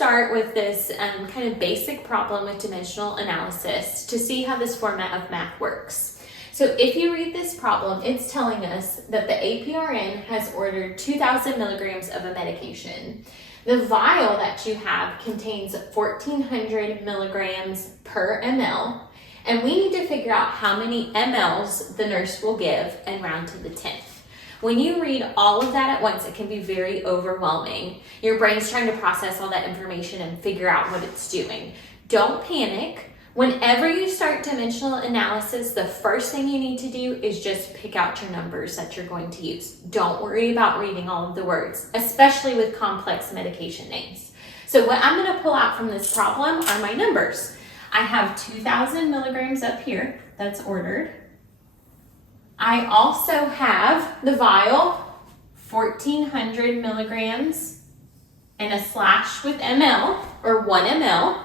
start with this kind of basic problem with dimensional analysis to see how this format of math works. So if you read this problem, it's telling us that the APRN has ordered 2,000 milligrams of a medication. The vial that you have contains 1,400 milligrams per ml, and we need to figure out how many mLs the nurse will give and round to the 10th. When you read all of that at once, it can be very overwhelming. Your brain's trying to process all that information and figure out what it's doing. Don't panic. Whenever you start dimensional analysis, the first thing you need to do is just pick out your numbers that you're going to use. Don't worry about reading all of the words, especially with complex medication names. So what I'm going to pull out from this problem are my numbers. I have 2,000 milligrams up here that's ordered. I also have the vial, 1,400 milligrams, and a slash with ml, or 1 ml,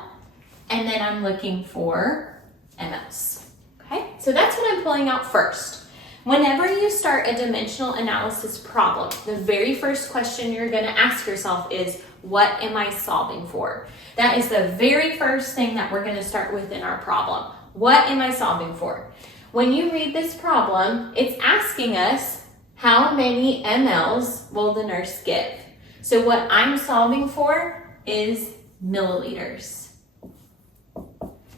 and then I'm looking for mLs. Okay, so that's what I'm pulling out first. Whenever you start a dimensional analysis problem, the very first question you're going to ask yourself is, what am I solving for? That is the very first thing that we're going to start with in our problem. What am I solving for? When you read this problem, it's asking us how many mLs will the nurse give. So what I'm solving for is milliliters.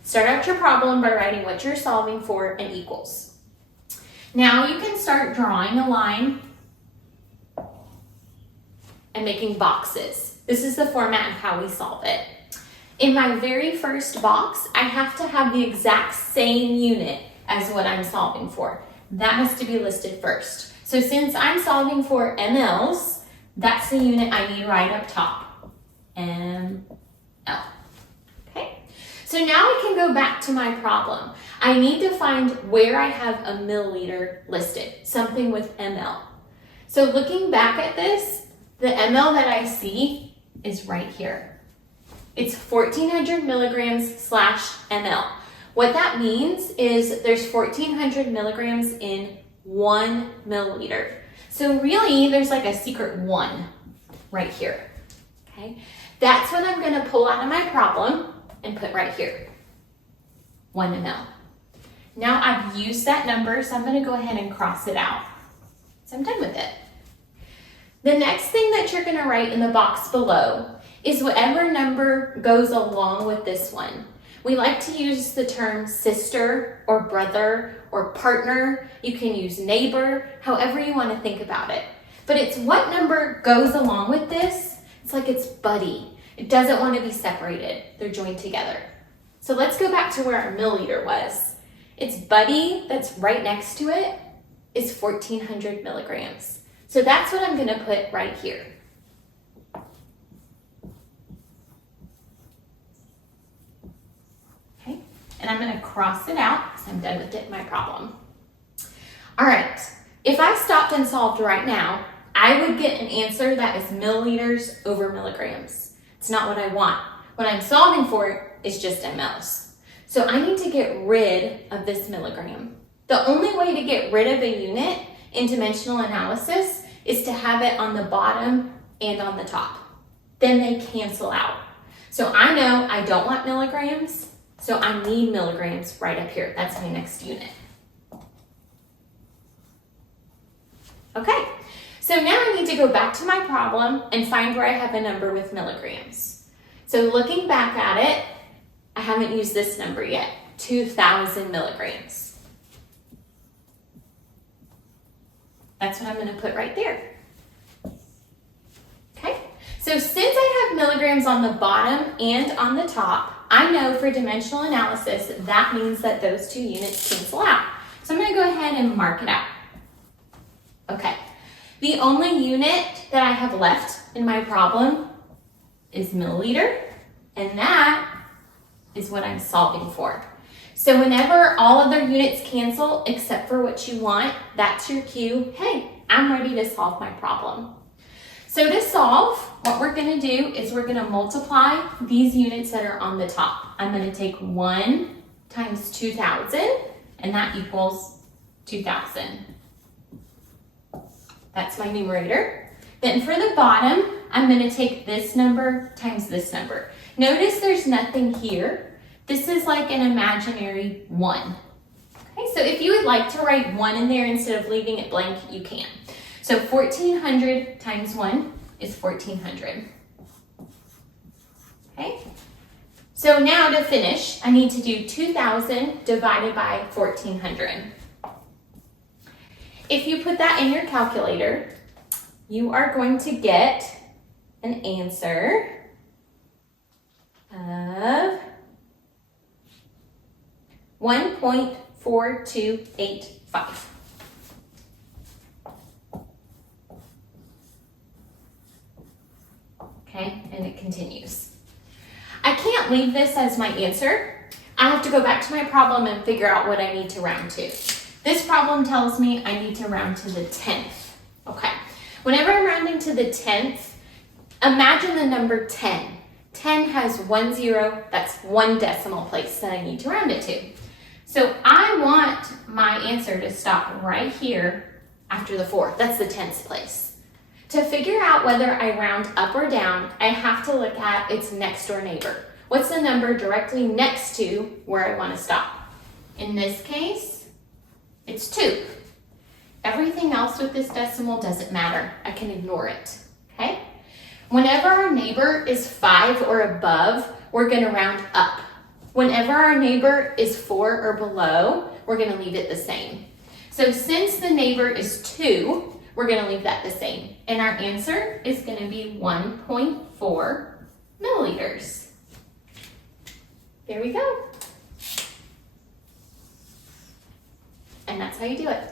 Start out your problem by writing what you're solving for and equals. Now you can start drawing a line and making boxes. This is the format of how we solve it. In my very first box, I have to have the exact same unit as what I'm solving for. That has to be listed first. So since I'm solving for mLs, that's the unit I need right up top, mL. Okay, so now I can go back to my problem. I need to find where I have a milliliter listed, something with mL. So looking back at this, the mL that I see is right here. It's 1,400 milligrams slash mL. What that means is there's 1,400 milligrams in 1 milliliter. So really, there's like a secret 1 right here, okay? That's what I'm gonna pull out of my problem and put right here, 1 ml. Now I've used that number, so I'm gonna go ahead and cross it out. So I'm done with it. The next thing that you're gonna write in the box below is whatever number goes along with this one. We like to use the term sister or brother or partner. You can use neighbor, however you want to think about it. But it's what number goes along with this. It's like it's buddy. It doesn't want to be separated. They're joined together. So let's go back to where our milliliter was. Its buddy that's right next to it is 1,400 milligrams. So that's what I'm going to put right here. And I'm going to cross it out because I'm done with it in my problem. All right, if I stopped and solved right now, I would get an answer that is milliliters over milligrams. It's not what I want. What I'm solving for is just mLs. So I need to get rid of this milligram. The only way to get rid of a unit in dimensional analysis is to have it on the bottom and on the top. Then they cancel out. So I know I don't want milligrams. So I need milligrams right up here. That's my next unit. Okay, so now I need to go back to my problem and find where I have a number with milligrams. So looking back at it, I haven't used this number yet, 2,000 milligrams. That's what I'm going to put right there. Okay, so since I have milligrams on the bottom and on the top, I know for dimensional analysis, that means that those two units cancel out. So I'm going to go ahead and mark it out. Okay, the only unit that I have left in my problem is milliliter, and that is what I'm solving for. So whenever all other units cancel except for what you want, that's your cue. Hey, I'm ready to solve my problem. So to solve, what we're going to do is we're going to multiply these units that are on the top. I'm going to take 1 times 2,000, and that equals 2,000. That's my numerator. Then for the bottom, I'm going to take this number times this number. Notice there's nothing here. This is like an imaginary 1. Okay, so if you would like to write 1 in there instead of leaving it blank, you can. So 1,400 times 1 is 1,400. Okay, so now to finish, I need to do 2,000 divided by 1,400. If you put that in your calculator, you are going to get an answer of 1.4285. Okay, and it continues. I can't leave this as my answer. I have to go back to my problem and figure out what I need to round to. This problem tells me I need to round to the 10th. Okay, whenever I'm rounding to the 10th, imagine the number 10. 10 has 1 0, that's 1 decimal place that I need to round it to. So I want my answer to stop right here after the 4. That's the 10th place. To figure out whether I round up or down, I have to look at its next door neighbor. What's the number directly next to where I want to stop? In this case, it's 2. Everything else with this decimal doesn't matter. I can ignore it, okay? Whenever our neighbor is 5 or above, we're going to round up. Whenever our neighbor is 4 or below, we're going to leave it the same. So since the neighbor is 2, we're going to leave that the same. And our answer is going to be 1.4 milliliters. There we go. And that's how you do it.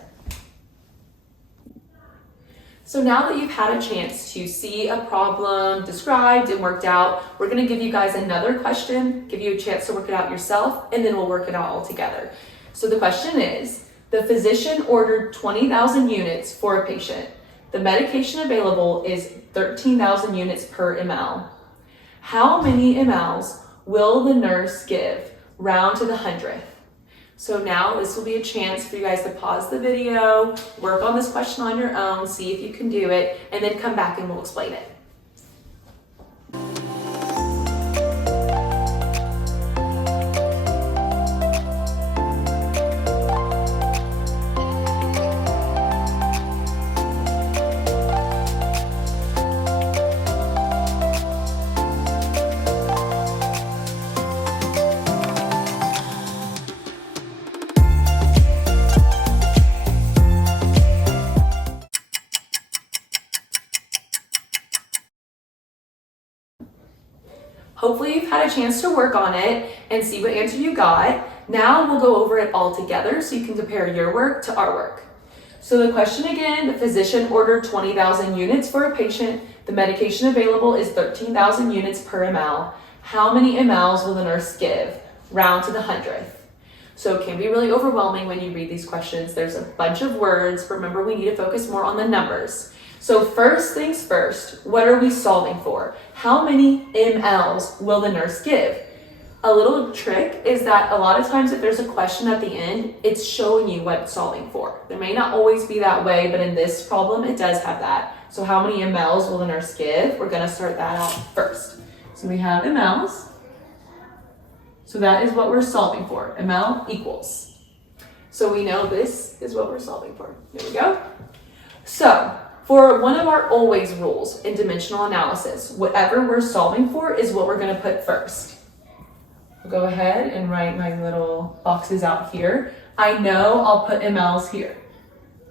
So now that you've had a chance to see a problem described and worked out, we're going to give you guys another question, give you a chance to work it out yourself, and then we'll work it out all together. So the question is, the physician ordered 20,000 units for a patient. The medication available is 13,000 units per ml. How many mLs will the nurse give? Round to the 100th. So now this will be a chance for you guys to pause the video, work on this question on your own, see if you can do it, and then come back and we'll explain it. Hopefully you've had a chance to work on it and see what answer you got. Now we'll go over it all together so you can compare your work to our work. So the question again, the physician ordered 20,000 units for a patient. The medication available is 13,000 units per ml. How many mLs will the nurse give? Round to the 100th. So it can be really overwhelming when you read these questions. There's a bunch of words. Remember, we need to focus more on the numbers. So first things first, what are we solving for? How many mLs will the nurse give? A little trick is that a lot of times if there's a question at the end, it's showing you what it's solving for. There may not always be that way, but in this problem, it does have that. So how many mLs will the nurse give? We're gonna start that out first. So we have mLs. So that is what we're solving for. ml equals. So we know this is what we're solving for. There we go. So for one of our always rules in dimensional analysis, whatever we're solving for is what we're going to put first. I'll go ahead and write my little boxes out here. I know I'll put mLs here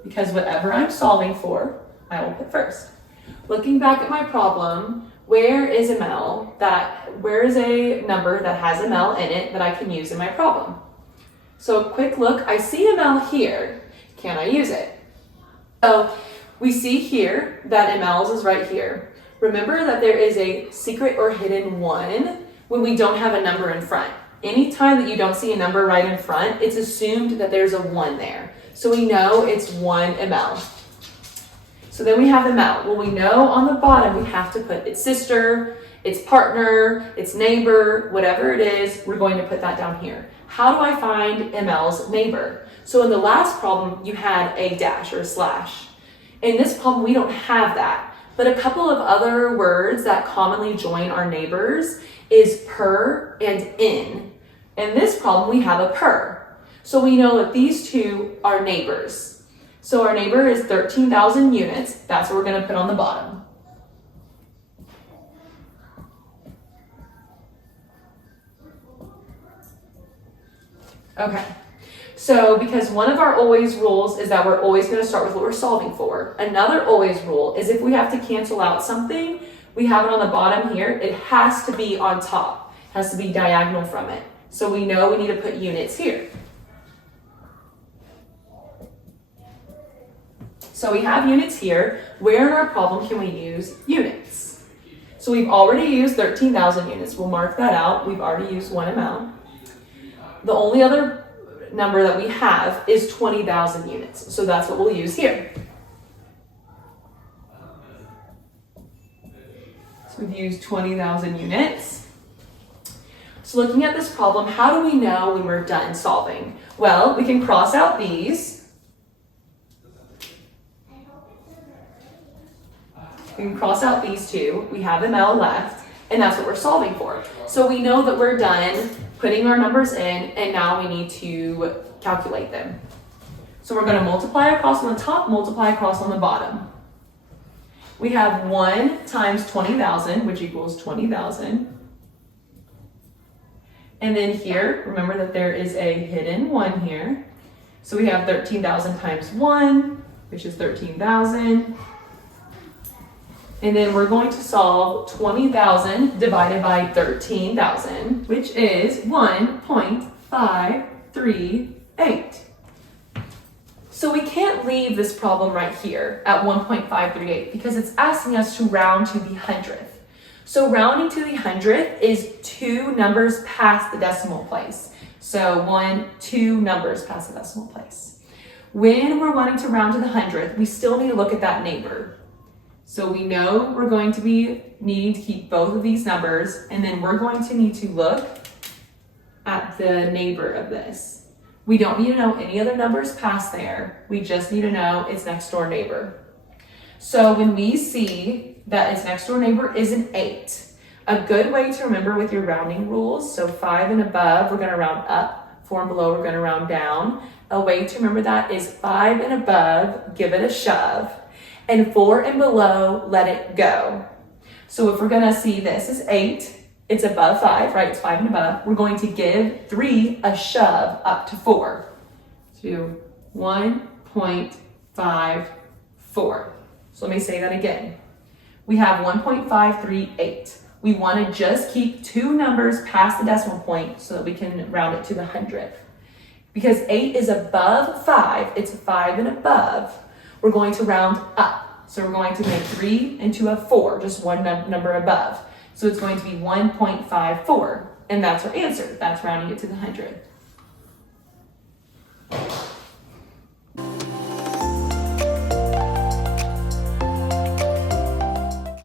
because whatever I'm solving for, I will put first. Looking back at my problem, where is a number that has ml in it that I can use in my problem? So a quick look, I see ml here. Can I use it? So we see here that mLs is right here. Remember that there is a secret or hidden 1 when we don't have a number in front. Anytime that you don't see a number right in front, it's assumed that there's a 1 there. So we know it's 1 ml. So then we have the ml. Well, we know on the bottom we have to put its sister, its partner, its neighbor, whatever it is, we're going to put that down here. How do I find ml's neighbor? So in the last problem, you had a dash or a slash. In this problem, we don't have that. But a couple of other words that commonly join our neighbors is per and in. In this problem, we have a per. So we know that these two are neighbors. So our neighbor is 13,000 units. That's what we're going to put on the bottom. Okay. So because one of our always rules is that we're always going to start with what we're solving for. Another always rule is if we have to cancel out something, we have it on the bottom here. It has to be on top. It has to be diagonal from it. So we know we need to put units here. So we have units here. Where in our problem can we use units? So we've already used 13,000 units. We'll mark that out. We've already used one amount. The only other number that we have is 20,000 units. So that's what we'll use here. So we've used 20,000 units. So looking at this problem, how do we know when we're done solving? Well, we can cross out these. We can cross out these two. We have an L left, and that's what we're solving for. So we know that we're done putting our numbers in, and now we need to calculate them. So we're going to multiply across on the top, multiply across on the bottom. We have 1 times 20,000, which equals 20,000. And then here, remember that there is a hidden 1 here. So we have 13,000 times 1, which is 13,000. And then we're going to solve 20,000 divided by 13,000, which is 1.538. So we can't leave this problem right here at 1.538 because it's asking us to round to the hundredth. So rounding to the hundredth is 2 numbers past the decimal place. So 2 numbers past the decimal place. When we're wanting to round to the hundredth, we still need to look at that neighbor. So we know we're going to be needing to keep both of these numbers, and then we're going to need to look at the neighbor of this. We don't need to know any other numbers past there. We just need to know its next door neighbor. So when we see that its next door neighbor is an 8, a good way to remember with your rounding rules, so 5 and above, we're going to round up, 4 and below, we're going to round down. A way to remember that is 5 and above, give it a shove. And 4 and below, let it go. So if we're gonna see this is 8, it's above 5, right? It's 5 and above. We're going to give 3 a shove up to 4. To 1.54. So let me say that again. We have 1.538. We wanna just keep 2 numbers past the decimal point so that we can round it to the hundredth. Because 8 is above 5, it's 5 and above, we're going to round up. So we're going to make 3 into a 4, just one number above. So it's going to be 1.54, and that's our answer. That's rounding it to the hundredth.